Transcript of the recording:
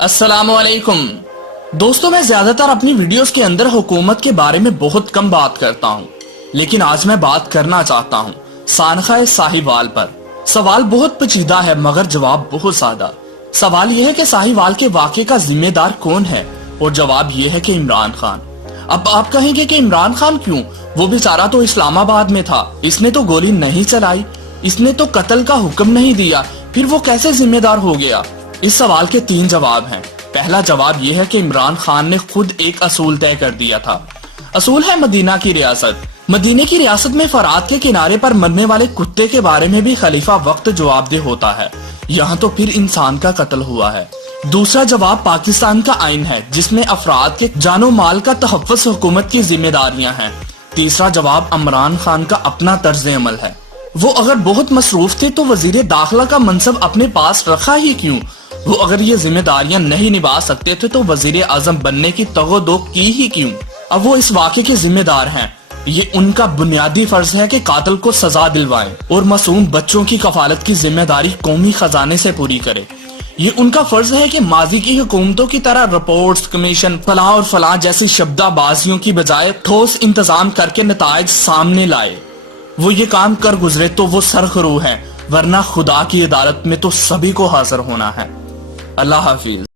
السلام علیکم دوستوں، میں زیادہ تر اپنی ویڈیوز کے اندر حکومت کے بارے میں بہت کم بات کرتا ہوں، لیکن آج میں بات کرنا چاہتا ہوں سانحہ ساہیوال پر۔ سوال بہت پیچیدہ ہے مگر جواب بہت سادہ۔ سوال یہ ہے کہ ساہیوال کے واقعے کا ذمہ دار کون ہے، اور جواب یہ ہے کہ عمران خان۔ اب آپ کہیں گے کہ عمران خان کیوں؟ وہ بیچارہ تو اسلام آباد میں تھا، اس نے تو گولی نہیں چلائی، اس نے تو قتل کا حکم نہیں دیا، پھر وہ کیسے ذمہ دار ہو گیا؟ اس سوال کے 3 جواب ہیں۔ پہلا جواب یہ ہے کہ عمران خان نے خود ایک اصول طے کر دیا تھا۔ اصول ہے مدینہ کی ریاست۔ مدینہ کی ریاست میں فرات کے کنارے پر مرنے والے کتے کے بارے میں بھی خلیفہ وقت جواب دہ ہوتا ہے، یہاں تو پھر انسان کا قتل ہوا ہے۔ دوسرا جواب پاکستان کا آئین ہے، جس میں افراد کے جان و مال کا تحفظ حکومت کی ذمہ داریاں ہیں۔ تیسرا جواب عمران خان کا اپنا طرز عمل ہے۔ وہ اگر بہت مصروف تھے تو وزیر داخلہ کا منصب اپنے پاس رکھا ہی کیوں؟ وہ اگر یہ ذمہ داریاں نہیں نبھا سکتے تھے تو وزیر اعظم بننے کی توغ کی ہی کیوں؟ اب وہ اس واقعے کے ذمہ دار ہیں۔ یہ ان کا بنیادی فرض ہے کہ قاتل کو سزا دلوائیں اور معصوم بچوں کی کفالت کی ذمہ داری قومی خزانے سے پوری کرے۔ یہ ان کا فرض ہے کہ ماضی کی حکومتوں کی طرح رپورٹس، کمیشن، فلاں اور فلاں جیسی شبدہ بازیوں کی بجائے ٹھوس انتظام کر کے نتائج سامنے لائے۔ وہ یہ کام کر گزرے تو وہ سرخرو ہے، ورنہ خدا کی عدالت میں تو سبھی کو حاضر ہونا ہے۔ اللہ حافظ۔